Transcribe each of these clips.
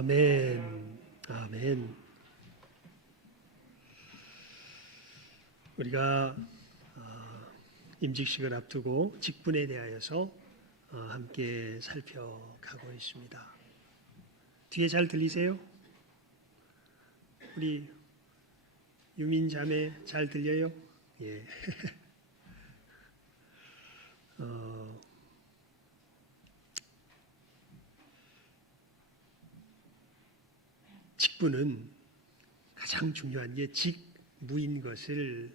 아멘. 아멘. 우리가 임직식을 앞두고 직분에 대하여서 함께 살펴가고 있습니다. 뒤에 잘 들리세요? 우리 유민 자매 잘 들려요? 예. 직분은 가장 중요한 게 직무인 것을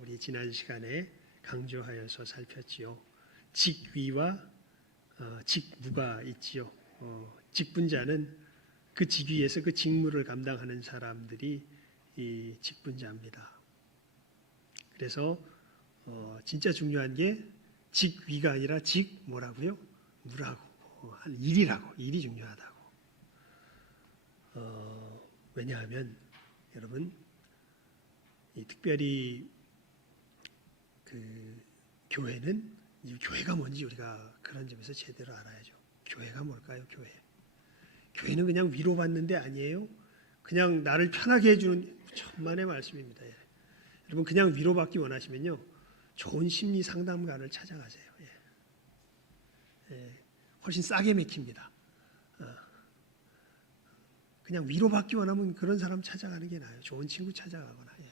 우리 지난 시간에 강조하여서 살폈지요. 직위와 직무가 있지요. 직분자는 그 직위에서 그 직무를 감당하는 사람들이 이 직분자입니다. 그래서 진짜 중요한 게 직위가 아니라 뭐라고요? 무라고, 일이라고, 일이 중요하다고. 왜냐하면 여러분 특별히 그 교회는 교회가 뭔지 우리가 그런 점에서 제대로 알아야죠. 교회가 뭘까요? 교회는 그냥 위로받는 데 아니에요. 그냥 나를 편하게 해주는 천만의 말씀입니다. 예. 여러분 그냥 위로받기 원하시면요 좋은 심리 상담가를 찾아가세요. 예. 훨씬 싸게 맥힙니다. 그냥 위로받기 원하면 그런 사람 찾아가는 게 나아요. 좋은 친구 찾아가거나. 예.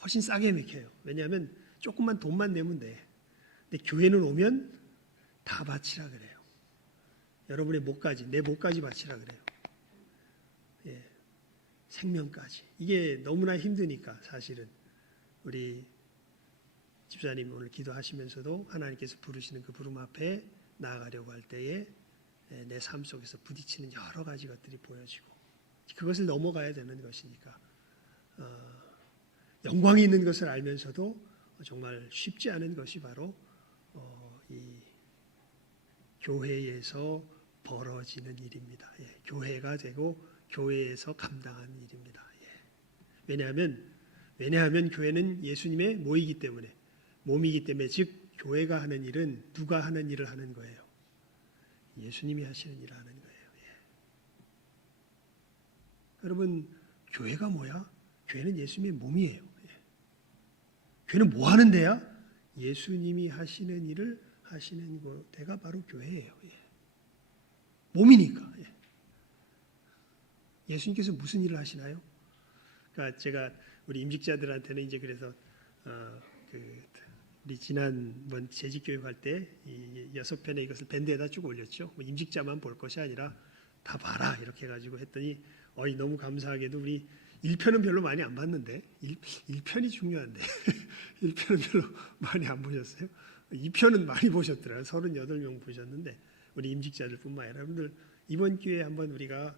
훨씬 싸게 맥혀요. 왜냐하면 조금만 돈만 내면 돼. 근데 교회는 오면 다 바치라 그래요. 여러분의 목까지, 내 목까지 바치라 그래요. 예. 생명까지. 이게 너무나 힘드니까 사실은 우리 집사님 오늘 기도하시면서도 하나님께서 부르시는 그 부름 앞에 나아가려고 할 때에 내 삶 속에서 부딪히는 여러 가지 것들이 보여지고 그것을 넘어가야 되는 것이니까 영광이 있는 것을 알면서도 정말 쉽지 않은 것이 바로 이 교회에서 벌어지는 일입니다. 예, 교회가 되고 교회에서 감당하는 일입니다. 예. 왜냐하면 교회는 예수님의 모이기 때문에 몸이기 때문에 즉 교회가 하는 일은 누가 하는 일을 하는 거예요. 예수님이 하시는 일을 하는 거예요. 예. 여러분 교회가 뭐야? 교회는 예수님의 몸이에요. 예. 교회는 뭐 하는 데야? 예수님이 하시는 일을 하시는 데가 바로 교회예요. 예. 몸이니까. 예. 예수님께서 무슨 일을 하시나요? 그러니까 제가 우리 임직자들한테는 이제 그래서 우리 지난번 재직교육 할 때 이 6편에 이것을 밴드에다 쭉 올렸죠. 뭐 임직자만 볼 것이 아니라 다 봐라 이렇게 해가지고 했더니 너무 감사하게도 우리 1편은 별로 많이 안 봤는데 1편이 중요한데 1편은 별로 많이 안 보셨어요? 2편은 많이 보셨더라고요. 38명 보셨는데 우리 임직자들 뿐만 아니라 여러분들 이번 기회에 한번 우리가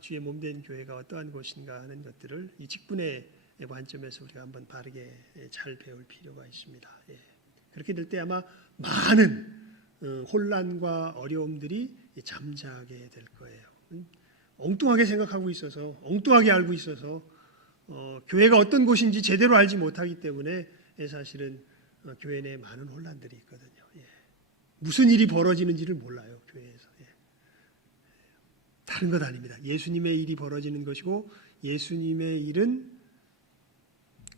주의 몸된 교회가 어떠한 곳인가 하는 것들을 이 직분의 관점에서 우리가 한번 바르게 잘 배울 필요가 있습니다. 예. 그렇게 될 때 아마 많은 혼란과 어려움들이 잠자게 될 거예요. 엉뚱하게 생각하고 있어서 엉뚱하게 알고 있어서 교회가 어떤 곳인지 제대로 알지 못하기 때문에 사실은 교회 내에 많은 혼란들이 있거든요. 예. 무슨 일이 벌어지는지를 몰라요. 교회에서. 예. 다른 것 아닙니다. 예수님의 일이 벌어지는 것이고 예수님의 일은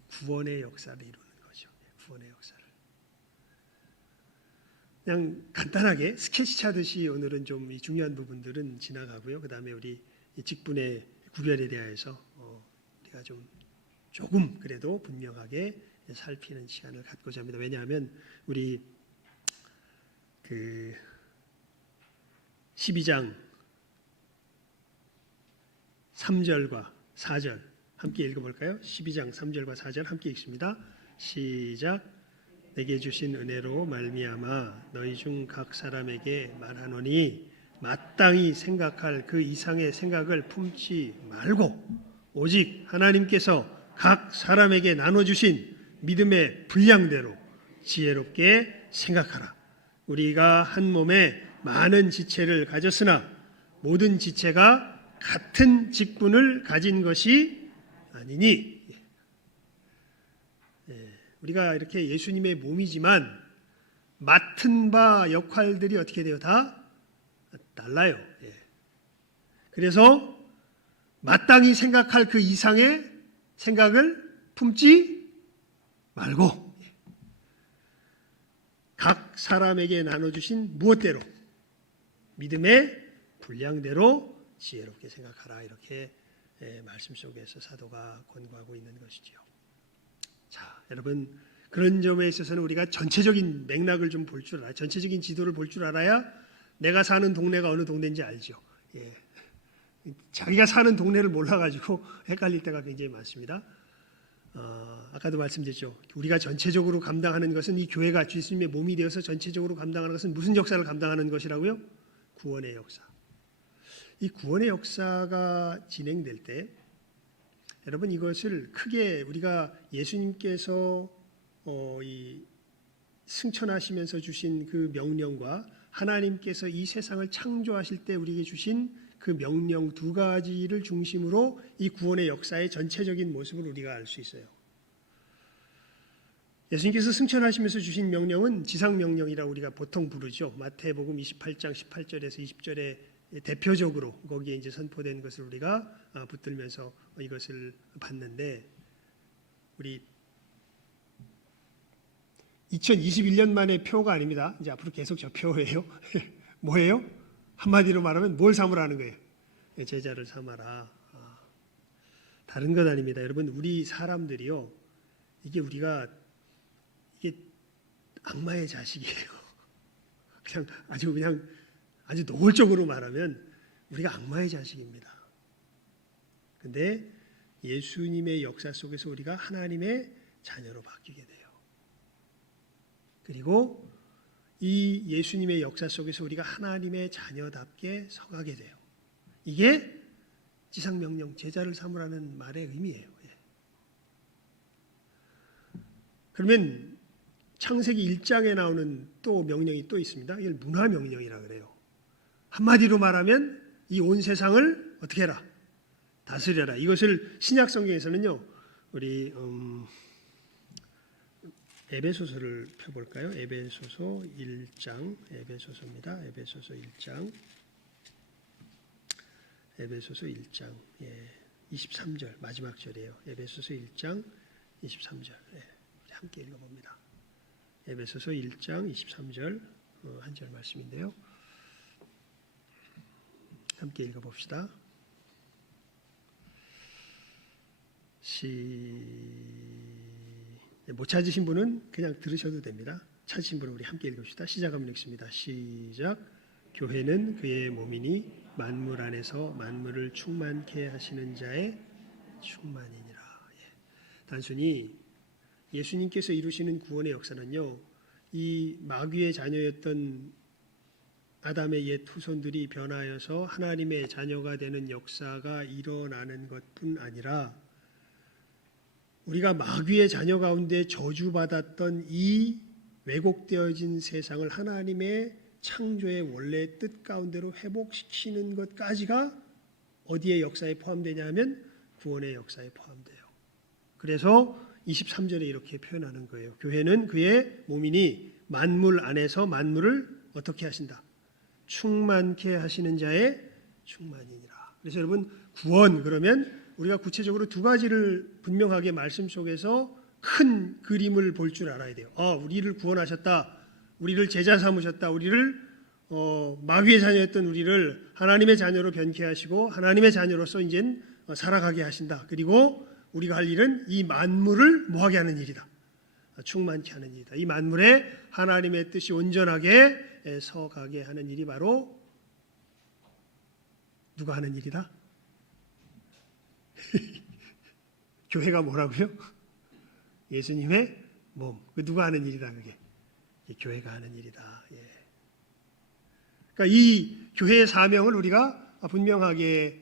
구원의 역사를 이루는 거죠. 구원의 역사를. 그냥 간단하게 스케치 차듯이 오늘은 좀 이 중요한 부분들은 지나가고요. 그 다음에 우리 직분의 구별에 대해서 우리가 조금 그래도 분명하게 살피는 시간을 갖고자 합니다. 왜냐하면 우리 그 12장 3절과 4절 함께 읽어볼까요? 12장 3절과 4절 함께 읽습니다. 시작. 내게 주신 은혜로 말미암아 너희 중 각 사람에게 말하노니 마땅히 생각할 그 이상의 생각을 품지 말고 오직 하나님께서 각 사람에게 나눠주신 믿음의 분량대로 지혜롭게 생각하라. 우리가 한 몸에 많은 지체를 가졌으나 모든 지체가 같은 직분을 가진 것이 아니니 우리가 이렇게 예수님의 몸이지만 맡은 바 역할들이 어떻게 돼요? 다 달라요. 그래서 마땅히 생각할 그 이상의 생각을 품지 말고 각 사람에게 나눠주신 무엇대로 믿음의 분량대로 지혜롭게 생각하라. 이렇게 말씀 속에서 사도가 권고하고 있는 것이지요. 자, 여러분 그런 점에 있어서는 우리가 전체적인 맥락을 좀 볼 줄 알아야, 전체적인 지도를 볼 줄 알아야 내가 사는 동네가 어느 동네인지 알죠. 예. 자기가 사는 동네를 몰라가지고 헷갈릴 때가 굉장히 많습니다. 아까도 말씀드렸죠. 우리가 전체적으로 감당하는 것은 이 교회가 예수님의 몸이 되어서 전체적으로 감당하는 것은 무슨 역사를 감당하는 것이라고요? 구원의 역사. 이 구원의 역사가 진행될 때 여러분 이것을 크게 우리가 예수님께서 이 승천하시면서 주신 그 명령과 하나님께서 이 세상을 창조하실 때 우리에게 주신 그 명령 두 가지를 중심으로 이 구원의 역사의 전체적인 모습을 우리가 알 수 있어요. 예수님께서 승천하시면서 주신 명령은 지상명령이라고 우리가 보통 부르죠. 마태복음 28장 18절에서 20절에 대표적으로 거기에 이제 선포된 것을 우리가 붙들면서 이것을 봤는데, 우리 2021년 만의 표가 아닙니다. 이제 앞으로 계속 저 표예요. 뭐예요? 한마디로 말하면 뭘 삼으라는 거예요? 제자를 삼아라. 다른 건 아닙니다. 여러분 우리 사람들이요, 이게 악마의 자식이에요. 그냥 아주 노골적으로 말하면 우리가 악마의 자식입니다. 근데 예수님의 역사 속에서 우리가 하나님의 자녀로 바뀌게 돼요. 그리고 이 예수님의 역사 속에서 우리가 하나님의 자녀답게 서가게 돼요. 이게 지상명령, 제자를 삼으라는 말의 의미예요. 그러면 창세기 1장에 나오는 또 명령이 또 있습니다. 이걸 문화명령이라고 그래요. 한마디로 말하면 이 온 세상을 어떻게 해라? 다스려라. 이것을 신약 성경에서는요, 우리 에베소서를 펴볼까요? 에베소서 1장, 에베소서입니다. 에베소서 1장, 에베소서 1장, 23절 마지막 절이에요. 에베소서 1장 23절. 우리 함께 읽어봅니다. 에베소서 1장 23절 한 절 말씀인데요. 함께 읽어봅시다. 못 찾으신 분은 그냥 들으셔도 됩니다. 찾으신 분은 우리 함께 읽읍시다. 시작하면 읽습니다. 시작. 교회는 그의 몸이니 만물 안에서 만물을 충만케 하시는 자의 충만이니라. 단순히 예수님께서 이루시는 구원의 역사는요, 이 마귀의 자녀였던 아담의 옛 후손들이 변하여서 하나님의 자녀가 되는 역사가 일어나는 것뿐 아니라, 우리가 마귀의 자녀 가운데 저주받았던 이 왜곡되어진 세상을 하나님의 창조의 원래 뜻 가운데로 회복시키는 것까지가 어디의 역사에 포함되냐 하면 구원의 역사에 포함돼요. 그래서 23절에 이렇게 표현하는 거예요. 교회는 그의 몸이니 만물 안에서 만물을 어떻게 하신다? 충만케 하시는 자의 충만이니라. 그래서 여러분 구원 그러면 우리가 구체적으로 두 가지를 분명하게 말씀 속에서 큰 그림을 볼 줄 알아야 돼요. 우리를 구원하셨다. 우리를 제자 삼으셨다. 우리를 마귀의 자녀였던 우리를 하나님의 자녀로 변케 하시고 하나님의 자녀로서 이제 살아가게 하신다. 그리고 우리가 할 일은 이 만물을 뭐하게 하는 일이다. 충만케 하는 일이다. 이 만물에 하나님의 뜻이 온전하게 서가게 하는 일이 바로 누가 하는 일이다? 교회가 뭐라고요? 예수님의 몸. 그 누가 하는 일이다 그게? 교회가 하는 일이다. 그러니까 이 교회의 사명을 우리가 분명하게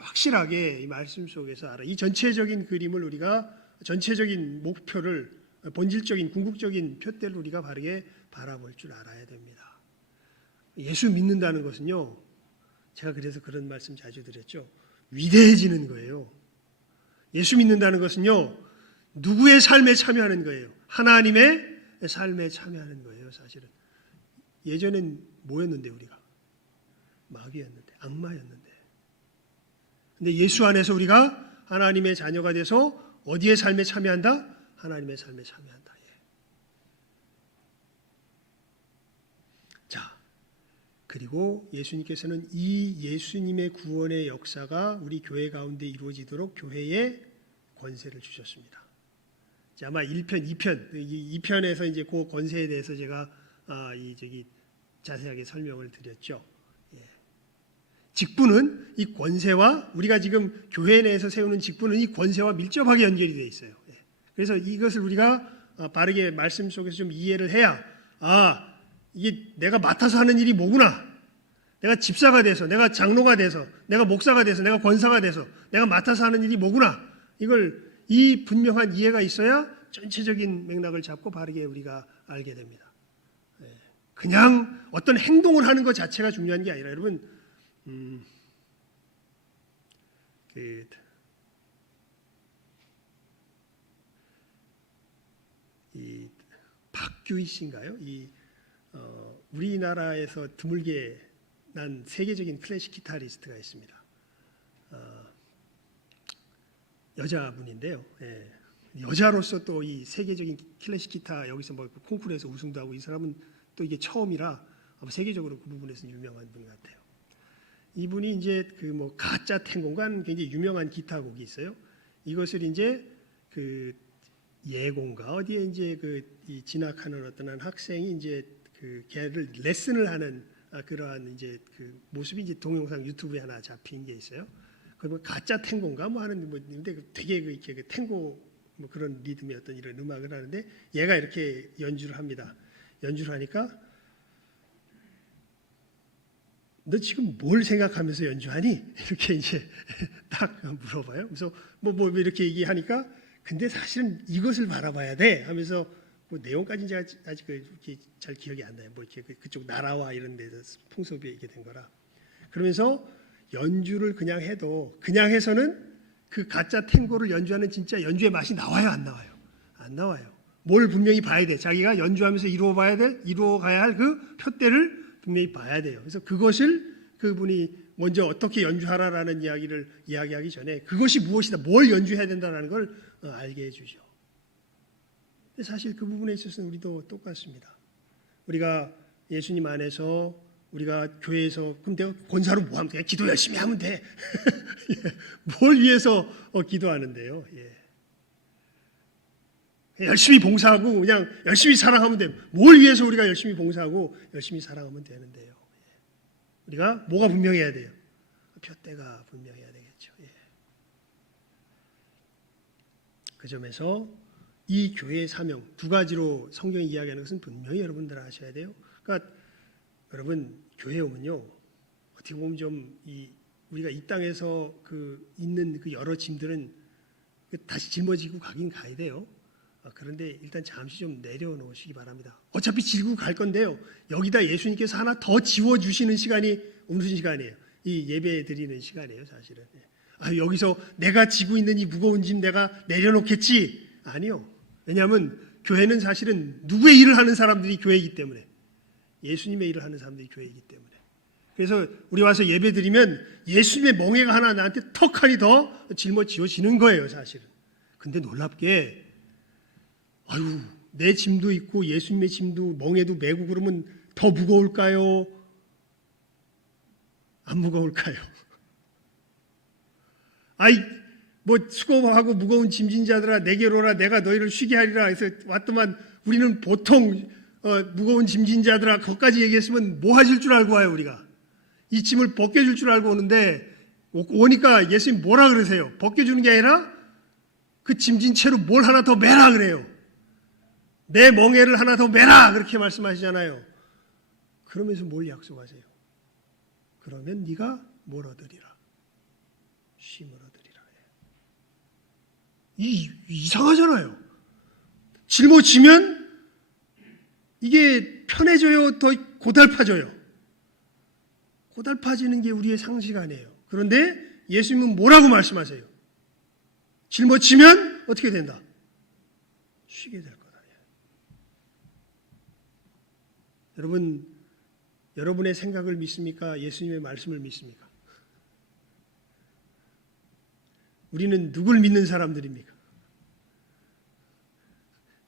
확실하게 이 말씀 속에서 알아. 이 전체적인 그림을 우리가 전체적인 목표를 본질적인 궁극적인 표대를 우리가 바르게 바라볼 줄 알아야 됩니다. 예수 믿는다는 것은요, 제가 그래서 그런 말씀 자주 드렸죠. 위대해지는 거예요. 예수 믿는다는 것은요, 누구의 삶에 참여하는 거예요? 하나님의 삶에 참여하는 거예요. 사실은 예전엔 뭐였는데 우리가? 마귀였는데, 악마였는데. 근데 예수 안에서 우리가 하나님의 자녀가 돼서 어디에 삶에 참여한다? 하나님의 삶에 참여한다. 예. 자, 그리고 예수님께서는 이 예수님의 구원의 역사가 우리 교회 가운데 이루어지도록 교회에 권세를 주셨습니다. 자, 아마 1편, 2편에서 이제 그 권세에 대해서 제가 자세하게 설명을 드렸죠. 예. 직분은 이 권세와 우리가 지금 교회 내에서 세우는 직분은 이 권세와 밀접하게 연결이 되어 있어요. 예. 그래서 이것을 우리가 바르게 말씀 속에서 좀 이해를 해야 이게 내가 맡아서 하는 일이 뭐구나. 내가 집사가 돼서, 내가 장로가 돼서, 내가 목사가 돼서, 내가 권사가 돼서 내가 맡아서 하는 일이 뭐구나. 이 분명한 이해가 있어야 전체적인 맥락을 잡고 바르게 우리가 알게 됩니다. 그냥 어떤 행동을 하는 것 자체가 중요한 게 아니라 여러분 이 박규희 씨인가요? 우리나라에서 드물게 난 세계적인 클래식 기타리스트가 있습니다. 여자분인데요. 예. 여자로서 또 이 세계적인 클래식 기타 여기서 뭐 콩쿠르에서 우승도 하고 이 사람은 또 이게 처음이라 세계적으로 그 부분에서 유명한 분 같아요. 이분이 이제 그 뭐 가짜 탱고가 굉장히 유명한 기타곡이 있어요. 이것을 이제 그 예공가 어디에 이제 이 진학하는 어떤 한 학생이 이제 그 걔를 레슨을 하는 그러한 이제 그 모습이 이제 동영상 유튜브에 하나 잡힌 게 있어요. 그 가짜 탱고인가 뭐 하는 근데 되게 이렇게 그 탱고 뭐 그런 리듬의 어떤 이런 음악을 하는데 얘가 이렇게 연주를 합니다. 연주를 하니까 너 지금 뭘 생각하면서 연주하니? 이렇게 이제 딱 물어봐요. 그래서 뭐 이렇게 얘기하니까 근데 사실은 이것을 바라봐야 돼 하면서 뭐 내용까지는 제가 아직 이렇게 잘 기억이 안 나요. 뭐 이렇게 그쪽 나라와 이런 데서 풍습이 이게 된 거라. 그러면서 연주를 그냥 해도 그냥 해서는 그 가짜 탱고를 연주하는 진짜 연주의 맛이 나와요, 안 나와요? 안 나와요. 뭘 분명히 봐야 돼. 자기가 연주하면서 이루어가야 할 그 표대를 분명히 봐야 돼요. 그래서 그것을 그분이 먼저 어떻게 연주하라라는 이야기를 이야기하기 전에 그것이 무엇이다, 뭘 연주해야 된다는 걸 알게 해주죠. 근데 사실 그 부분에 있어서는 우리도 똑같습니다. 우리가 예수님 안에서 우리가 교회에서 그럼 내가 권사로 뭐 하면 돼? 기도 열심히 하면 돼. 뭘 위해서 기도하는데요? 예. 열심히 봉사하고 그냥 열심히 사랑하면 돼. 뭘 위해서 우리가 열심히 봉사하고 열심히 사랑하면 되는데요. 예. 우리가 뭐가 분명해야 돼요? 표대가 분명해야 되겠죠. 예. 그 점에서 이 교회의 사명 두 가지로 성경이 이야기하는 것은 분명히 여러분들 아셔야 돼요. 그러니까 여러분 교회에 오면요 어떻게 보면 좀 우리가 이 땅에서 있는 그 여러 짐들은 다시 짊어지고 가긴 가야 돼요. 그런데 일단 잠시 좀 내려놓으시기 바랍니다. 어차피 지고 갈 건데요. 여기다 예수님께서 하나 더 지워주시는 시간이 무슨 시간이에요? 이 예배 드리는 시간이에요, 사실은. 여기서 내가 지고 있는 이 무거운 짐 내가 내려놓겠지? 아니요. 왜냐하면 교회는 사실은 누구의 일을 하는 사람들이 교회이기 때문에, 예수님의 일을 하는 사람들이 교회이기 때문에. 그래서 우리 와서 예배 드리면 예수님의 멍에가 하나 나한테 턱하니 더 짊어지어지는 거예요, 사실은. 근데 놀랍게 내 짐도 있고 예수님의 짐도 멍에도 메고 그러면 더 무거울까요? 안 무거울까요? 뭐 수고하고 무거운 짐진 자들아 내게로 오라 내가 너희를 쉬게 하리라 해서 왔더만 우리는 보통 무거운 짐진 자들아 거기까지 얘기했으면 뭐 하실 줄 알고 와요. 우리가 이 짐을 벗겨줄 줄 알고 오는데 오니까 예수님 뭐라 그러세요? 벗겨주는 게 아니라 그 짐진 채로 뭘 하나 더 매라 그래요. 내 멍에를 하나 더 매라 그렇게 말씀하시잖아요. 그러면서 뭘 약속하세요? 그러면 네가 뭘 얻으리라? 쉼을 얻으리라. 이상하잖아요. 짊어지면 이게 편해져요? 더 고달파져요? 고달파지는 게 우리의 상식 아니에요. 그런데 예수님은 뭐라고 말씀하세요? 짊어지면 어떻게 된다? 쉬게 될 거다. 여러분, 여러분의 생각을 믿습니까? 예수님의 말씀을 믿습니까? 우리는 누굴 믿는 사람들입니까?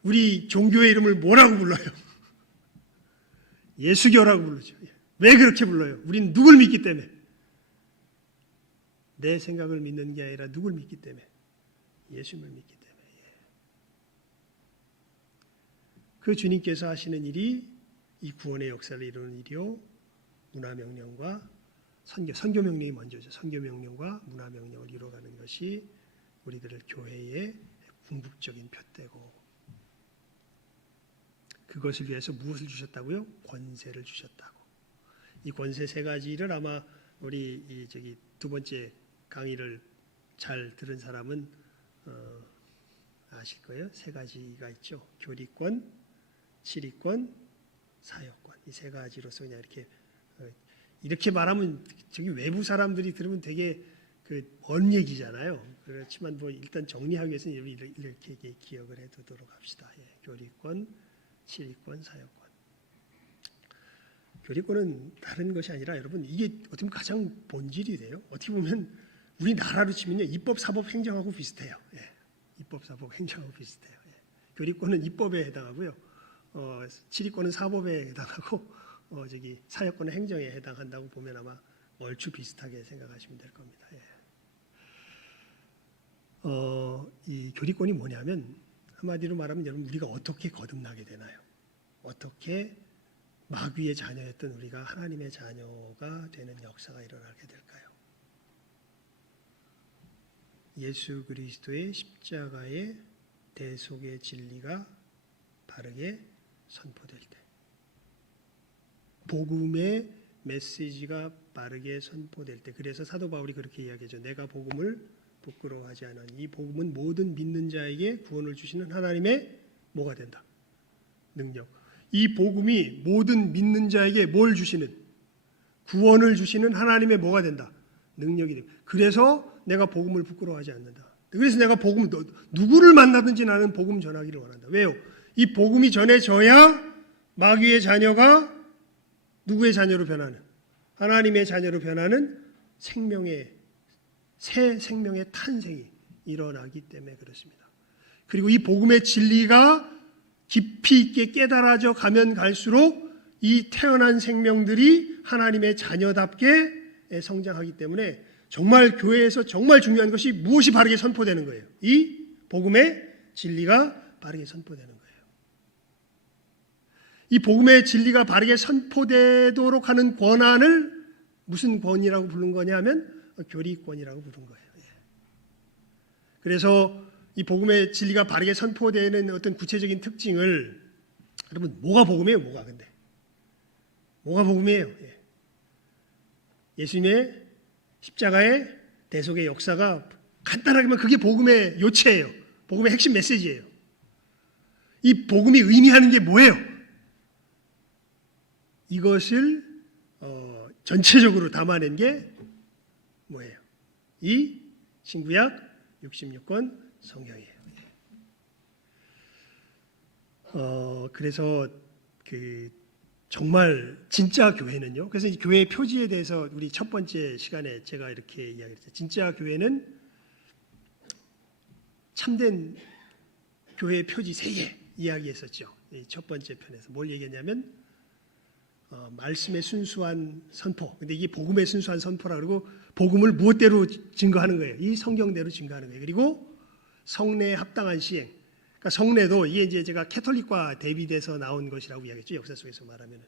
우리 종교의 이름을 뭐라고 불러요? 예수교라고 부르죠. 왜 그렇게 불러요? 우리는 누굴 믿기 때문에. 내 생각을 믿는 게 아니라 누굴 믿기 때문에. 예수님을 믿기 때문에. 그 주님께서 하시는 일이 이 구원의 역사를 이루는 일이요, 문화명령과 선교명령이 먼저죠. 선교명령과 문화명령을 이루어가는 것이 우리들을 교회의 궁극적인 표대고, 그것을 위해서 무엇을 주셨다고요? 권세를 주셨다고. 이 권세 세 가지를 아마 우리 두 번째 강의를 잘 들은 사람은 아실 거예요. 세 가지가 있죠. 교리권, 치리권, 사역권. 이 세 가지로서 그냥 이렇게 말하면 저기 외부 사람들이 들으면 되게 먼 얘기잖아요. 그렇지만 뭐 일단 정리하기 위해서는 이렇게 기억을 해두도록 합시다. 교리권, 치리권, 사역권. 교리권은 다른 것이 아니라 여러분, 이게 어떻게 보면 가장 본질이 돼요. 어떻게 보면 우리나라로 치면요, 입법, 사법, 행정하고 비슷해요. 입법, 사법, 행정하고 비슷해요. 교리권은 입법에 해당하고요, 치리권은 사법에 해당하고, 사역권은 행정에 해당한다고 보면 아마 얼추 비슷하게 생각하시면 될 겁니다. 이 교리권이 뭐냐면, 한마디로 말하면 여러분, 우리가 어떻게 거듭나게 되나요? 어떻게 마귀의 자녀였던 우리가 하나님의 자녀가 되는 역사가 일어나게 될까요? 예수 그리스도의 십자가의 대속의 진리가 바르게 선포될 때, 복음의 메시지가 바르게 선포될 때, 그래서 사도 바울이 그렇게 이야기하죠. 내가 복음을 부끄러워하지 않으니 이 복음은 모든 믿는 자에게 구원을 주시는 하나님의 뭐가 된다? 능력. 이 복음이 모든 믿는 자에게 뭘 주시는? 구원을 주시는 하나님의 뭐가 된다? 능력이 됩니다. 그래서 내가 복음을 부끄러워하지 않는다. 그래서 내가 복음, 누구를 만나든지 나는 복음 전하기를 원한다. 왜요? 이 복음이 전해져야 마귀의 자녀가 누구의 자녀로 변하는? 하나님의 자녀로 변하는 새 생명의 탄생이 일어나기 때문에 그렇습니다. 그리고 이 복음의 진리가 깊이 있게 깨달아져 가면 갈수록 이 태어난 생명들이 하나님의 자녀답게 성장하기 때문에 정말 교회에서 정말 중요한 것이 무엇이 바르게 선포되는 거예요? 이 복음의 진리가 바르게 선포되는 거예요. 이 복음의 진리가 바르게 선포되도록 하는 권한을 무슨 권이라고 부른 거냐면 교리권이라고 부른 거예요. 그래서 이 복음의 진리가 바르게 선포되는 어떤 구체적인 특징을, 여러분, 뭐가 복음이에요? 뭐가 복음이에요? 예수님의 십자가의 대속의 역사가 간단하게 말하면 그게 복음의 요체예요. 복음의 핵심 메시지예요. 이 복음이 의미하는 게 뭐예요? 이것을 전체적으로 담아낸 게 뭐예요? 이 신구약 66권 성경이에요. 그래서 정말 진짜 교회는요. 그래서 이 교회의 표지에 대해서 우리 첫 번째 시간에 제가 이렇게 이야기했어요. 진짜 교회는 참된 교회의 표지 3개 이야기했었죠. 이 첫 번째 편에서 뭘 얘기했냐면 말씀의 순수한 선포. 근데 이게 복음의 순수한 선포라 그러고, 복음을 무엇대로 증거하는 거예요? 이 성경대로 증거하는 거예요. 그리고 성례에 합당한 시행. 그러니까 성례도 이게 이제 제가 캐톨릭과 대비돼서 나온 것이라고 이야기했죠. 역사 속에서 말하면은.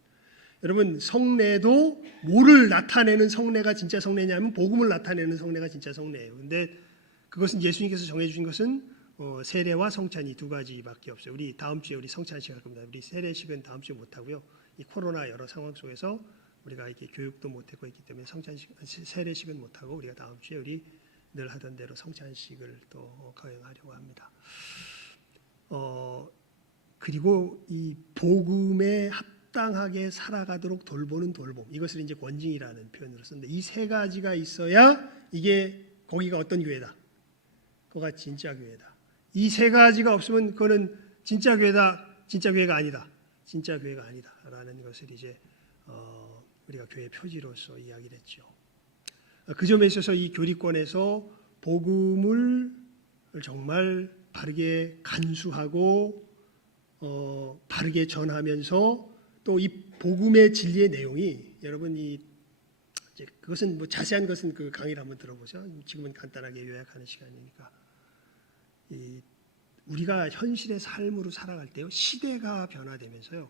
여러분, 성례도 뭐를 나타내는 성례가 진짜 성례냐면 복음을 나타내는 성례가 진짜 성례예요. 근데 그것은 예수님께서 정해주신 것은 세례와 성찬이 2가지밖에 없어요. 우리 다음 주에 우리 성찬식 할 겁니다. 우리 세례식은 다음 주에 못 하고요. 이 코로나 여러 상황 속에서 우리가 이렇게 교육도 못하고 있기 때문에 세례식은 못하고 우리가 다음 주에 우리 늘 하던 대로 성찬식을 또 거행하려고 합니다. 그리고 이 복음에 합당하게 살아가도록 돌보는 돌봄, 이것을 이제 권징이라는 표현으로 쓰는데, 이 3가지가 있어야 이게 거기가 어떤 교회다? 그거가 진짜 교회다. 이 3가지가 없으면 그거는 진짜 교회다, 진짜 교회가 아니다. 진짜 교회가 아니다라는 것을 이제 우리가 교회 표지로서 이야기를 했죠. 그 점에 있어서 이 교리권에서 복음을 정말 바르게 간수하고 바르게 전하면서 또 이 복음의 진리의 내용이 여러분 이제 그것은 뭐 자세한 것은 그 강의를 한번 들어보죠. 지금은 간단하게 요약하는 시간이니까 우리가 현실의 삶으로 살아갈 때요 시대가 변화되면서요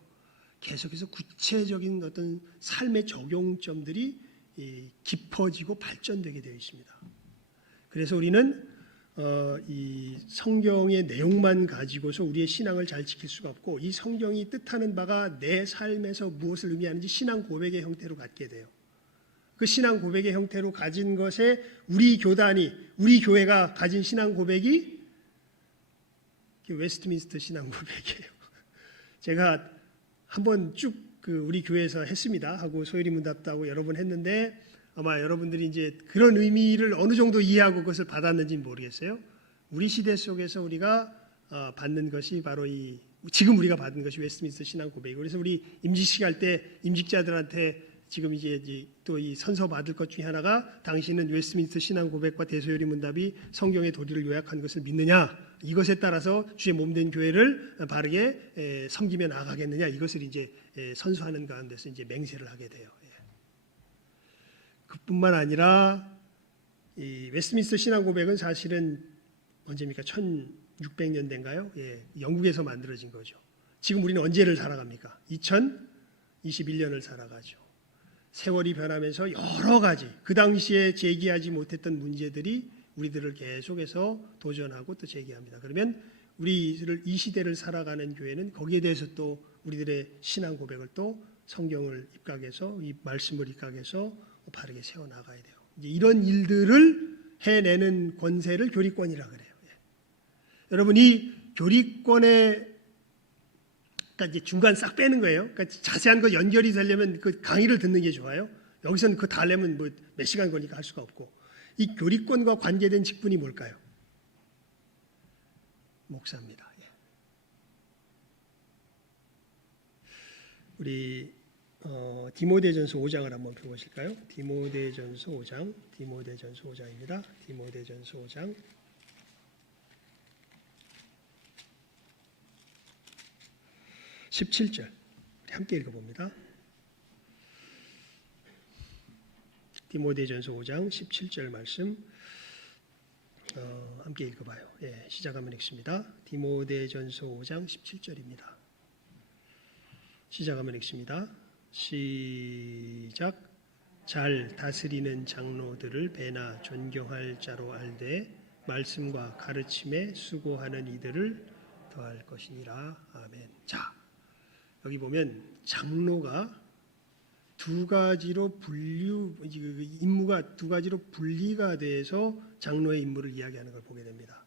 계속해서 구체적인 어떤 삶의 적용점들이 깊어지고 발전되게 되어 있습니다. 그래서 우리는 이 성경의 내용만 가지고서 우리의 신앙을 잘 지킬 수가 없고 이 성경이 뜻하는 바가 내 삶에서 무엇을 의미하는지 신앙 고백의 형태로 갖게 돼요. 그 신앙 고백의 형태로 가진 것에 우리 교회가 가진 신앙 고백이 웨스트민스터 신앙 고백이에요. 제가 한번 쭉 우리 교회에서 했습니다 하고 소율이 문답도 하고 여러 번 했는데 아마 여러분들이 이제 그런 의미를 어느 정도 이해하고 그것을 받았는지 모르겠어요. 우리 시대 속에서 우리가 받는 것이 바로 지금 우리가 받는 것이 웨스트민스터 신앙 고백이고 그래서 우리 임직식 할 때 임직자들한테 지금 이제 또 이 선서 받을 것 중에 하나가 당신은 웨스트민스터 신앙 고백과 대소요리 문답이 성경의 도리를 요약한 것을 믿느냐 이것에 따라서 주의 몸된 교회를 바르게 섬기며 나아가겠느냐 이것을 이제 선서하는 가운데서 이제 맹세를 하게 돼요. 그뿐만 아니라 이 웨스트민스터 신앙 고백은 사실은 언제입니까? 1600년대인가요? 영국에서 만들어진 거죠. 지금 우리는 언제를 살아갑니까? 2021년을 살아가죠. 세월이 변하면서 여러 가지 그 당시에 제기하지 못했던 문제들이 우리들을 계속해서 도전하고 또 제기합니다. 그러면 우리를 이 시대를 살아가는 교회는 거기에 대해서 또 우리들의 신앙 고백을 또 성경을 입각해서 이 말씀을 입각해서 바르게 세워나가야 돼요. 이제 이런 일들을 해내는 권세를 교리권이라 그래요. 여러분 이 교리권의 그러니까 이제 중간 싹 빼는 거예요. 그러니까 자세한 거 연결이 되려면 그 강의를 듣는 게 좋아요. 여기서는 그거 다 하려면 뭐 몇 시간 걸리니까 할 수가 없고 이 교리권과 관계된 직분이 뭘까요? 목사입니다. 우리 디모데전서 5장을 한번 펴보실까요? 디모데전서 5장입니다. 디모데전서 5장 17절 함께 읽어봅니다. 디모데전서 5장 17절 말씀 함께 읽어봐요. 시작하면 읽습니다. 디모데전서 5장 17절입니다. 시작하면 읽습니다. 시작. 잘 다스리는 장로들을 배나 존경할 자로 알되 말씀과 가르침에 수고하는 이들을 더할 것이니라. 아멘. 자, 여기 보면 장로가 두 가지로 임무가 두 가지로 분리가 돼서 장로의 임무를 이야기하는 걸 보게 됩니다.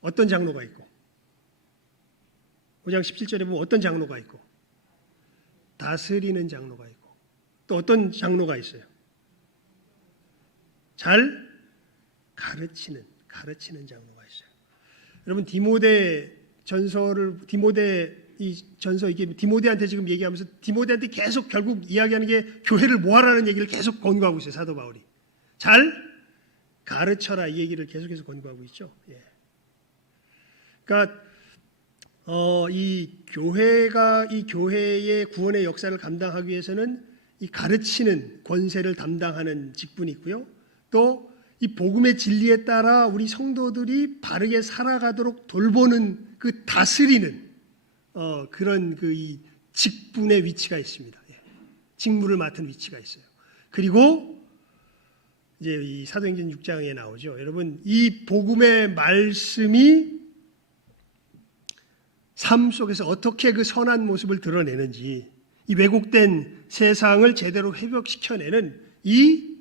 어떤 장로가 있고 5장 17절에 보면 어떤 장로가 있고 다스리는 장로가 있고 또 어떤 장로가 있어요? 잘 가르치는 장로가 있어요. 여러분 디모데 이 전서 이게 디모데한테 지금 얘기하면서 디모데한테 계속 결국 이야기하는 게 교회를 모아라는 얘기를 계속 권고하고 있어요. 사도 바울이 잘 가르쳐라 이 얘기를 계속해서 권고하고 있죠. 그러니까 이 교회의 구원의 역사를 감당하기 위해서는 이 가르치는 권세를 담당하는 직분이 있고요. 또 이 복음의 진리에 따라 우리 성도들이 바르게 살아가도록 돌보는 그 다스리는 그런 이 직분의 위치가 있습니다. 직무를 맡은 위치가 있어요. 그리고 이제 이 사도행전 6장에 나오죠. 여러분 이 복음의 말씀이 삶 속에서 어떻게 그 선한 모습을 드러내는지 이 왜곡된 세상을 제대로 회복시켜내는 이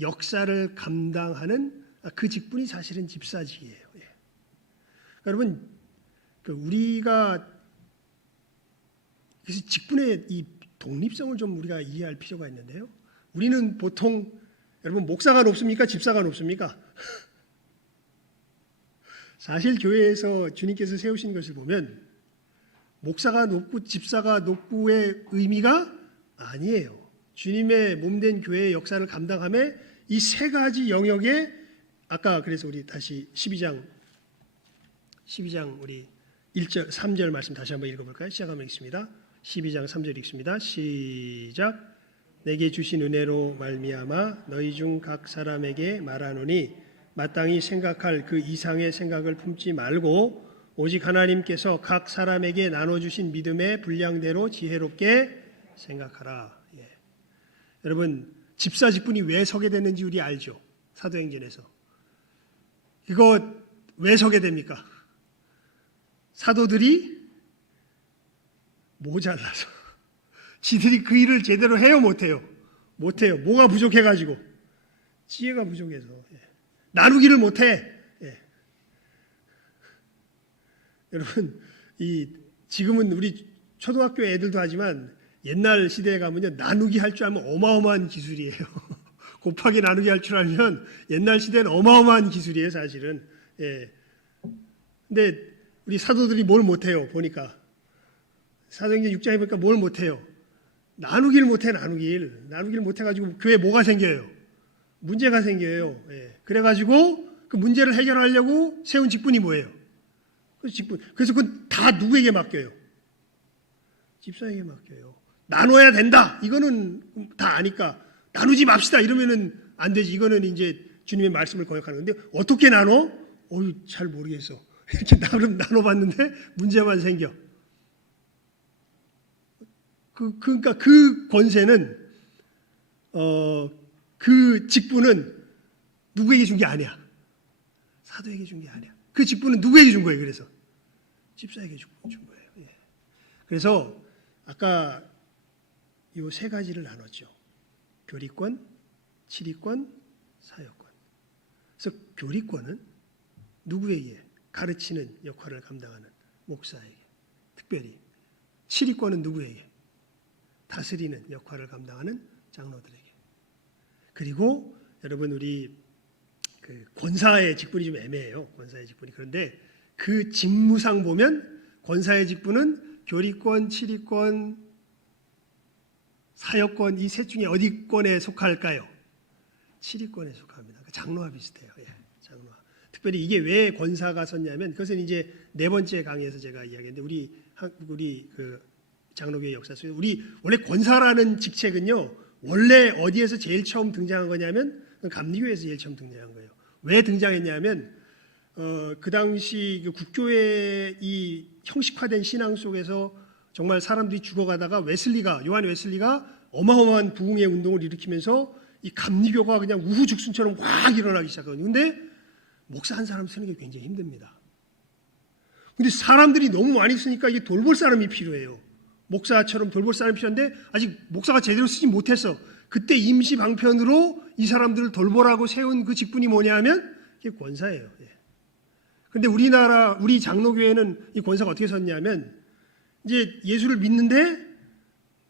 역사를 감당하는 그 직분이 사실은 집사직이에요. 여러분 우리가 그래서 직분의 이 독립성을 좀 우리가 이해할 필요가 있는데요. 우리는 보통 여러분 목사가 높습니까? 집사가 높습니까? 사실 교회에서 주님께서 세우신 것을 보면 목사가 높고 집사가 높고의 의미가 아니에요. 주님의 몸된 교회의 역사를 감당함에 이 세 가지 영역에 아까 그래서 우리 다시 12장 우리 1절 3절 말씀 다시 한번 읽어볼까요? 시작하면 읽습니다. 12장 3절 읽습니다. 시작. 내게 주신 은혜로 말미암아 너희 중 각 사람에게 말하노니 마땅히 생각할 그 이상의 생각을 품지 말고 오직 하나님께서 각 사람에게 나눠주신 믿음의 분량대로 지혜롭게 생각하라. 예. 여러분 집사 직분이 왜 서게 됐는지 우리 알죠? 사도행전에서. 이거 왜 서게 됩니까? 사도들이 모자라서. 지들이 그 일을 제대로 해요, 못해요? 못해요. 뭐가 부족해가지고? 지혜가 부족해서. 예. 나누기를 못해. 예. 여러분, 지금은 우리 초등학교 애들도 하지만 옛날 시대에 가면요, 나누기 할 줄 알면 어마어마한 기술이에요. 곱하기 나누기 할 줄 알면 옛날 시대는 어마어마한 기술이에요, 사실은. 예. 근데 우리 사도들이 뭘 못해요, 보니까. 사도행전 6장에 보니까 뭘 못해요? 나누기를 못해, 나누기를 못해가지고 교회에 뭐가 생겨요? 문제가 생겨요. 예. 그래가지고 그 문제를 해결하려고 세운 직분이 뭐예요? 그래서 그건 다 누구에게 맡겨요? 집사에게 맡겨요. 나눠야 된다. 이거는 다 아니까 나누지 맙시다. 이러면은 안 되지. 이거는 이제 주님의 말씀을 거역하는 건데 어떻게 나눠? 잘 모르겠어. 이렇게 나눠봤는데 문제만 생겨. 그러니까 그 권세는 그 직분은 누구에게 준 게 아니야. 사도에게 준 게 아니야. 그 직분은 누구에게 준 거예요? 그래서 집사에게 준 거예요. 예. 그래서 아까 이 세 가지를 나눴죠. 교리권, 치리권, 사역권. 그래서 교리권은 누구에게? 가르치는 역할을 감당하는 목사에게. 특별히. 치리권은 누구에게? 다스리는 역할을 감당하는 장로들에게. 그리고 여러분 우리 그 권사의 직분이 좀 애매해요. 권사의 직분이. 그런데 그 직무상 보면 권사의 직분은 교리권, 치리권, 사역권 이 셋 중에 어디 권에 속할까요? 치리권에 속합니다. 장로와 비슷해요. 예, 장로와. 특별히 이게 왜 권사가 섰냐면 그것은 이제 네 번째 강의에서 제가 이야기했는데 우리 그 장로교회 역사 속에 우리 원래 권사라는 직책은요 원래 어디에서 제일 처음 등장한 거냐면 감리교회에서 제일 처음 등장한 거예요. 왜 등장했냐면 그 당시 그 국교회 이 형식화된 신앙 속에서 정말 사람들이 죽어가다가 요한 웨슬리가 어마어마한 부흥의 운동을 일으키면서 이 감리교가 그냥 우후죽순처럼 확 일어나기 시작하거든요. 근데 목사 한 사람 쓰는 게 굉장히 힘듭니다. 근데 사람들이 너무 많이 쓰니까 이게 돌볼 사람이 필요해요. 목사처럼 돌볼 사람이 필요한데 아직 목사가 제대로 쓰지 못했어. 그때 임시 방편으로 이 사람들을 돌보라고 세운 그 직분이 뭐냐 하면 이게 권사예요. 그런데 우리 장로교회는 이 권사가 어떻게 섰냐면 이제 예수를 믿는데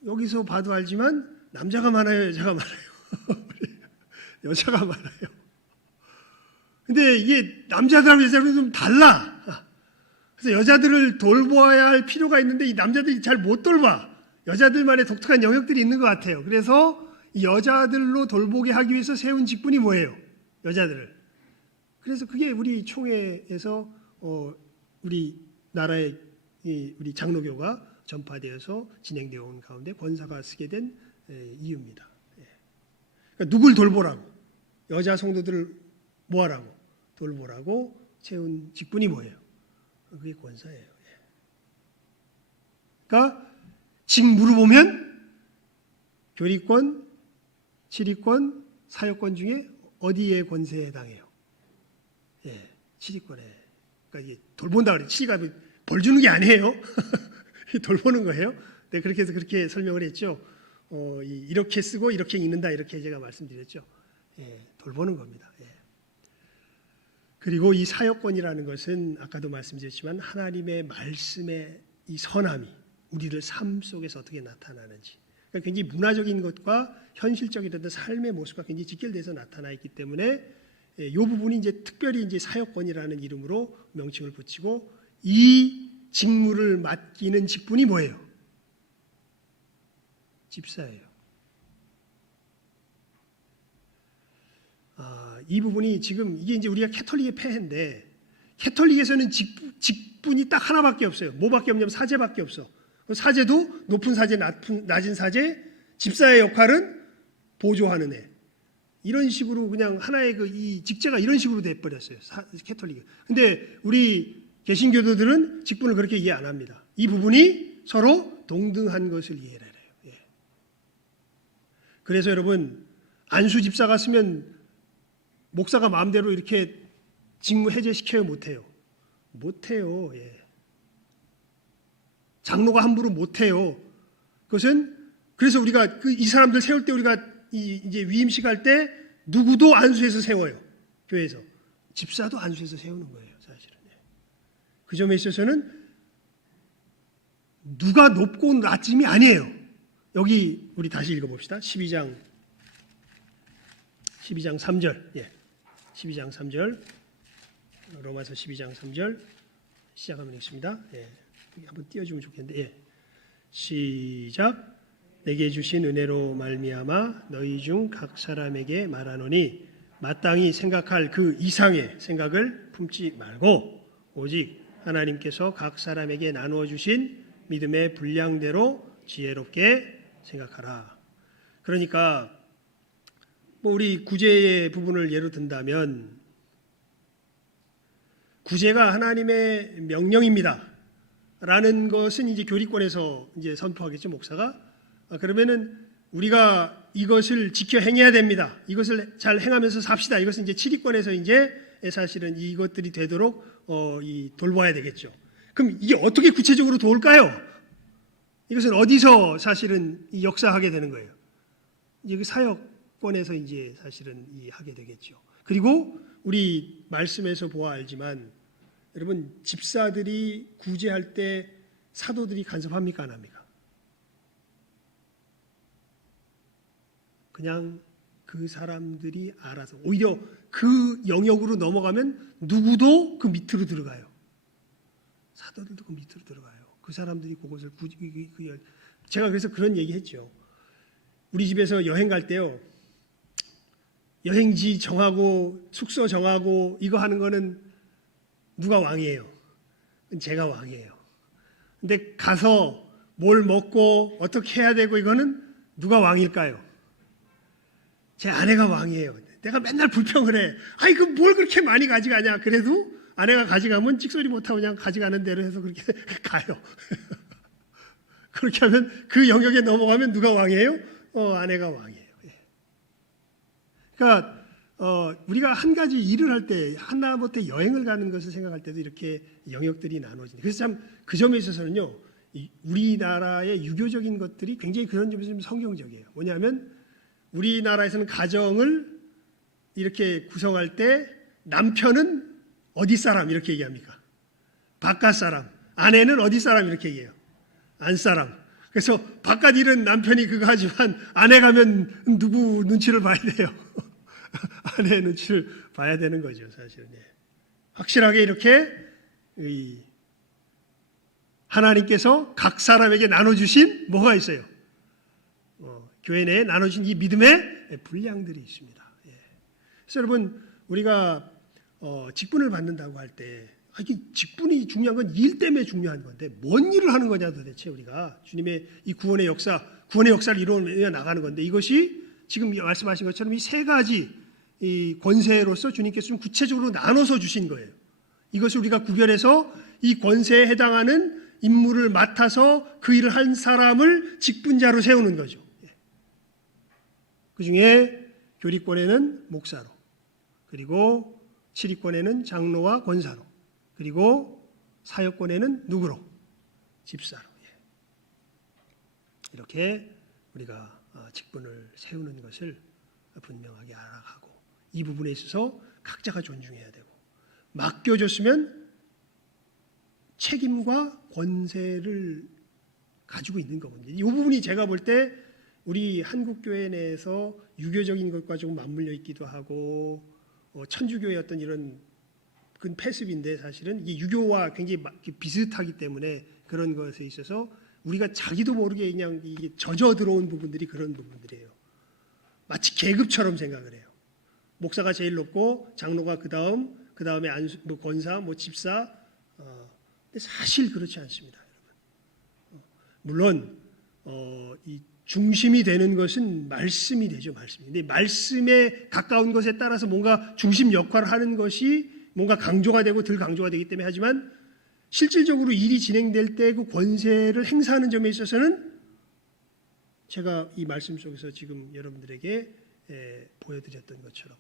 여기서 봐도 알지만 남자가 많아요, 여자가 많아요. 여자가 많아요. 근데 이게 남자들하고 여자들은 좀 달라. 그래서 여자들을 돌보아야 할 필요가 있는데 이 남자들이 잘 못 돌봐. 여자들만의 독특한 영역들이 있는 것 같아요. 그래서 이 여자들로 돌보게 하기 위해서 세운 직분이 뭐예요? 여자들을. 그래서 그게 우리 총회에서 우리 나라의 우리 장로교가 전파되어서 진행되어 온 가운데 권사가 쓰게 된 이유입니다. 그러니까 누굴 돌보라고? 여자 성도들을 뭐하라고? 돌보라고 세운 직분이 뭐예요? 그게 권사예요. 그러니까 직무를 보면 교리권, 치리권, 사역권 중에 어디에 권세에 해당해요? 치리권에. 그러니까 이게 돌본다 그래. 치리가 벌 주는 게 아니에요. 돌보는 거예요. 네, 그렇게 해서 그렇게 설명을 했죠. 이렇게 쓰고 이렇게 읽는다 이렇게 제가 말씀드렸죠. 돌보는 겁니다. 그리고 이 사역권이라는 것은 아까도 말씀드렸지만 하나님의 말씀의 이 선함이 우리를 삶 속에서 어떻게 나타나는지 그러니까 굉장히 문화적인 것과 현실적인 어떤 삶의 모습과 굉장히 직결돼서 나타나 있기 때문에 이 부분이 이제 특별히 이제 사역권이라는 이름으로 명칭을 붙이고 이 직무를 맡기는 직분이 뭐예요? 집사예요. 이 부분이 지금 이게 이제 우리가 캐톨릭의 폐해인데 캐톨릭에서는 직분이 딱 하나밖에 없어요. 뭐밖에 없냐면 사제밖에 없어. 사제도 높은 사제, 낮은 사제, 집사의 역할은 보조하는 애. 이런 식으로 그냥 하나의 이 직제가 이런 식으로 돼버렸어요. 캐톨릭은. 근데 우리 개신교도들은 직분을 그렇게 이해 안 합니다. 이 부분이 서로 동등한 것을 이해를 해요. 예. 그래서 여러분 안수 집사가 쓰면 목사가 마음대로 이렇게 직무 해제시켜요? 못해요? 못해요. 예. 장로가 함부로 못해요. 그것은 그래서 우리가 이 사람들 세울 때 우리가 이제 위임식 할 때 누구도 안수해서 세워요. 교회에서. 집사도 안수해서 세우는 거예요. 사실은. 그 점에 있어서는 누가 높고 낮음이 아니에요. 여기 우리 다시 읽어봅시다. 12장 3절. 예. 12장 3절. 로마서 12장 3절 시작하면 되겠습니다. 예. 한번 띄워주면 좋겠는데. 예. 시작. 내게 주신 은혜로 말미암아 너희 중 각 사람에게 말하노니 마땅히 생각할 그 이상의 생각을 품지 말고 오직 하나님께서 각 사람에게 나누어 주신 믿음의 분량대로 지혜롭게 생각하라. 그러니까 뭐 우리 구제의 부분을 예로 든다면 구제가 하나님의 명령입니다. 라는 것은 이제 교리권에서 이제 선포하겠죠, 목사가. 그러면은 우리가 이것을 지켜 행해야 됩니다. 이것을 잘 행하면서 삽시다. 이것은 이제 7위권에서 이제 사실은 이것들이 되도록 돌봐야 되겠죠. 그럼 이게 어떻게 구체적으로 도울까요? 이것은 어디서 사실은 역사하게 되는 거예요? 이제 그 사역권에서 이제 사실은 하게 되겠죠. 그리고 우리 말씀에서 보아 알지만 여러분 집사들이 구제할 때 사도들이 간섭합니까 안 합니까? 그냥 그 사람들이 알아서 오히려 그 영역으로 넘어가면 누구도 그 밑으로 들어가요. 사도들도 그 밑으로 들어가요. 그 사람들이 그것을 제가 그래서 그런 얘기했죠. 우리 집에서 여행 갈 때요. 여행지 정하고 숙소 정하고 이거 하는 거는 누가 왕이에요? 제가 왕이에요. 근데 가서 뭘 먹고 어떻게 해야 되고 이거는 누가 왕일까요? 제 아내가 왕이에요. 내가 맨날 불평을 해. 아이 그 뭘 그렇게 많이 가져가냐. 그래도 아내가 가져가면 찍소리 못하고 그냥 가져가는 대로 해서 그렇게 가요. 그렇게 하면 그 영역에 넘어가면 누가 왕이에요? 아내가 왕이에요. 그러니까 우리가 한 가지 일을 할 때 하다못해 여행을 가는 것을 생각할 때도 이렇게 영역들이 나눠지는. 그래서 참 그 점에 있어서는요. 우리나라의 유교적인 것들이 굉장히 그런 점에서 좀 성경적이에요. 뭐냐면 우리나라에서는 가정을 이렇게 구성할 때 남편은 어디 사람 이렇게 얘기합니까? 바깥 사람. 아내는 어디 사람 이렇게 얘기해요. 안 사람. 그래서 바깥 일은 남편이 그거 하지만 아내 가면 누구 눈치를 봐야 돼요. 아내의 눈치를 봐야 되는 거죠, 사실은. 확실하게 이렇게 하나님께서 각 사람에게 나눠주신 뭐가 있어요? 교회 내에 나눠주신 이 믿음의 분량들이 있습니다. 그래서 여러분 우리가 직분을 받는다고 할 때 이게 직분이 중요한 건 일 때문에 중요한 건데 뭔 일을 하는 거냐 도대체 우리가 주님의 이 구원의 역사를 이루어 나가는 건데 이것이 지금 말씀하신 것처럼 이 세 가지 이 권세로서 주님께서 좀 구체적으로 나눠서 주신 거예요. 이것을 우리가 구별해서 이 권세에 해당하는 임무를 맡아서 그 일을 한 사람을 직분자로 세우는 거죠. 그 중에 교리권에는 목사로, 그리고 7위권에는 장로와 권사로, 그리고 사역권에는 누구로? 집사로. 이렇게 우리가 직분을 세우는 것을 분명하게 알아가고 이 부분에 있어서 각자가 존중해야 되고 맡겨줬으면 책임과 권세를 가지고 있는 거거든요. 이 부분이 제가 볼 때 우리 한국교회 내에서 유교적인 것과 조금 맞물려 있기도 하고 천주교의 어떤 이런 그 패습인데 사실은 이 유교와 굉장히 비슷하기 때문에 그런 것에 있어서 우리가 자기도 모르게 그냥 이게 젖어 들어온 부분들이 그런 부분들이에요. 마치 계급처럼 생각을 해요. 목사가 제일 높고 장로가 그 다음에 권사, 집사. 근데 사실 그렇지 않습니다, 여러분. 물론 이 중심이 되는 것은 말씀이 되죠, 말씀이. 근데 말씀에 가까운 것에 따라서 뭔가 중심 역할을 하는 것이 뭔가 강조가 되고 덜 강조가 되기 때문에 하지만 실질적으로 일이 진행될 때 그 권세를 행사하는 점에 있어서는 제가 이 말씀 속에서 지금 여러분들에게 보여드렸던 것처럼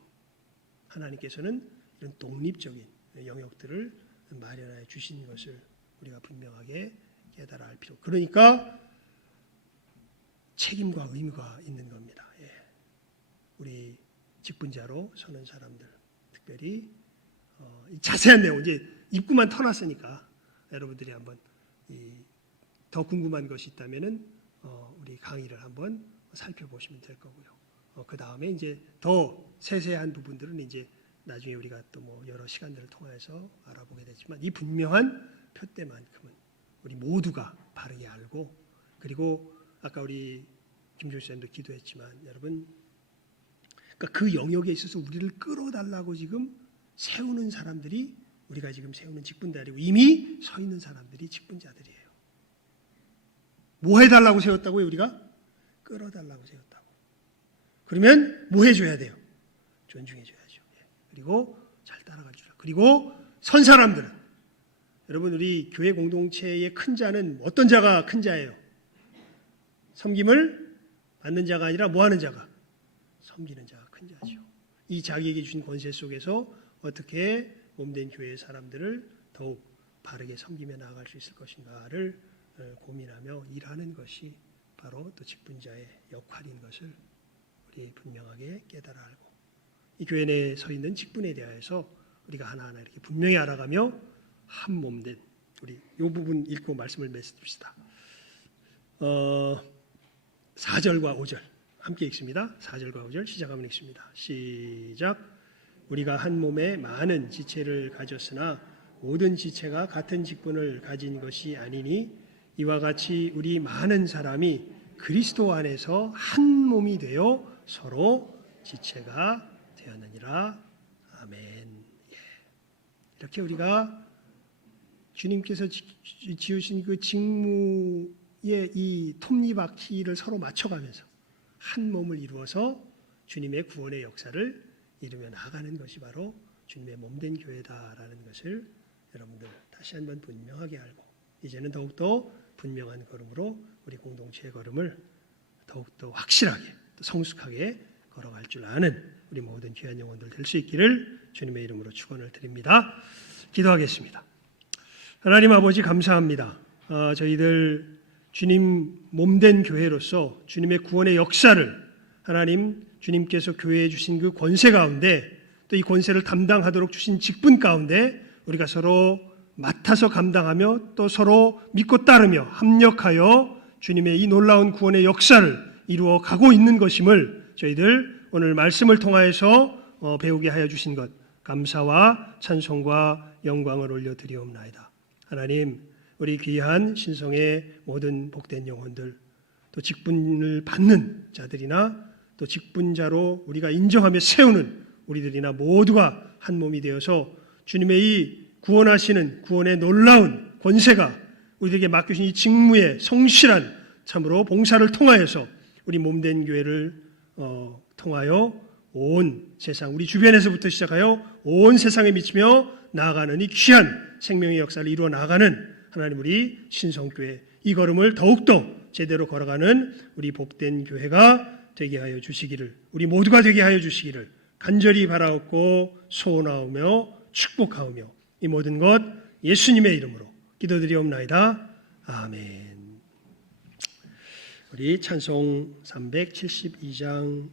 하나님께서는 이런 독립적인 영역들을 마련하여 주신 것을 우리가 분명하게 깨달아 할 필요. 그러니까 책임과 의무가 있는 겁니다. 우리 직분자로 서는 사람들, 특별히 자세한 내용 이제 입구만 터놨으니까 여러분들이 한번 더 궁금한 것이 있다면은 우리 강의를 한번 살펴보시면 될 거고요. 그 다음에 이제 더 세세한 부분들은 이제 나중에 우리가 또 뭐 여러 시간들을 통해서 알아보게 되지만 이 분명한 표대만큼은 우리 모두가 바르게 알고 그리고 아까 우리 김종수 선생님도 기도했지만 여러분 그러니까 그 영역에 있어서 우리를 끌어달라고 지금 세우는 사람들이 우리가 지금 세우는 직분자들이고 이미 서 있는 사람들이 직분자들이에요. 뭐 해달라고 세웠다고요? 우리가 끌어달라고 세웠다고. 그러면 뭐 해줘야 돼요? 존중해줘야죠. 그리고 잘 따라갈 줄 알고. 그리고 선 사람들은 여러분 우리 교회 공동체의 큰 자는 어떤 자가 큰 자예요? 섬김을 받는 자가 아니라 뭐 하는 자가? 섬기는 자가 큰 자죠. 이 자기에게 주신 권세 속에서 어떻게 몸된 교회의 사람들을 더욱 바르게 섬기며 나아갈 수 있을 것인가를 고민하며 일하는 것이 바로 또 직분자의 역할인 것을 우리 분명하게 깨달아 알고 이 교회 내에 서 있는 직분에 대하여서 우리가 하나하나 이렇게 분명히 알아가며 한 몸된 우리 이 부분 읽고 말씀을 맺읍시다. 4절과 5절 함께 읽습니다. 4절과 5절 시작하면 읽습니다. 시작. 우리가 한 몸에 많은 지체를 가졌으나 모든 지체가 같은 직분을 가진 것이 아니니 이와 같이 우리 많은 사람이 그리스도 안에서 한 몸이 되어 서로 지체가 되었느니라. 아멘. 이렇게 우리가 주님께서 지으신 그 직무의 이 톱니바퀴를 서로 맞춰가면서 한 몸을 이루어서 주님의 구원의 역사를 이루며 나아가는 것이 바로 주님의 몸된 교회다라는 것을 여러분들 다시 한번 분명하게 알고 이제는 더욱더 분명한 걸음으로 우리 공동체의 걸음을 더욱더 확실하게 또 성숙하게 걸어갈 줄 아는 우리 모든 귀한 영혼들 될 수 있기를 주님의 이름으로 축원을 드립니다. 기도하겠습니다. 하나님 아버지 감사합니다. 저희들 주님 몸된 교회로서 주님의 구원의 역사를 하나님 주님께서 교회에 주신 그 권세 가운데 또 이 권세를 담당하도록 주신 직분 가운데 우리가 서로 맡아서 감당하며 또 서로 믿고 따르며 합력하여 주님의 이 놀라운 구원의 역사를 이루어 가고 있는 것임을 저희들 오늘 말씀을 통하여서 배우게 하여 주신 것 감사와 찬송과 영광을 올려드리옵나이다. 하나님 우리 귀한 신성의 모든 복된 영혼들 또 직분을 받는 자들이나 또 직분자로 우리가 인정하며 세우는 우리들이나 모두가 한 몸이 되어서 주님의 이 구원하시는 구원의 놀라운 권세가 우리에게 맡겨주신 이 직무의 성실한 참으로 봉사를 통하여서 우리 몸된 교회를 통하여 온 세상 우리 주변에서부터 시작하여 온 세상에 미치며 나아가는 이 귀한 생명의 역사를 이루어 나가는 하나님 우리 신성교회 이 걸음을 더욱더 제대로 걸어가는 우리 복된 교회가 되게 하여 주시기를 우리 모두가 되게 하여 주시기를 간절히 바라옵고 소원하오며 축복하오며 이 모든 것 예수님의 이름으로 기도드리옵나이다. 아멘. 우리 찬송 372장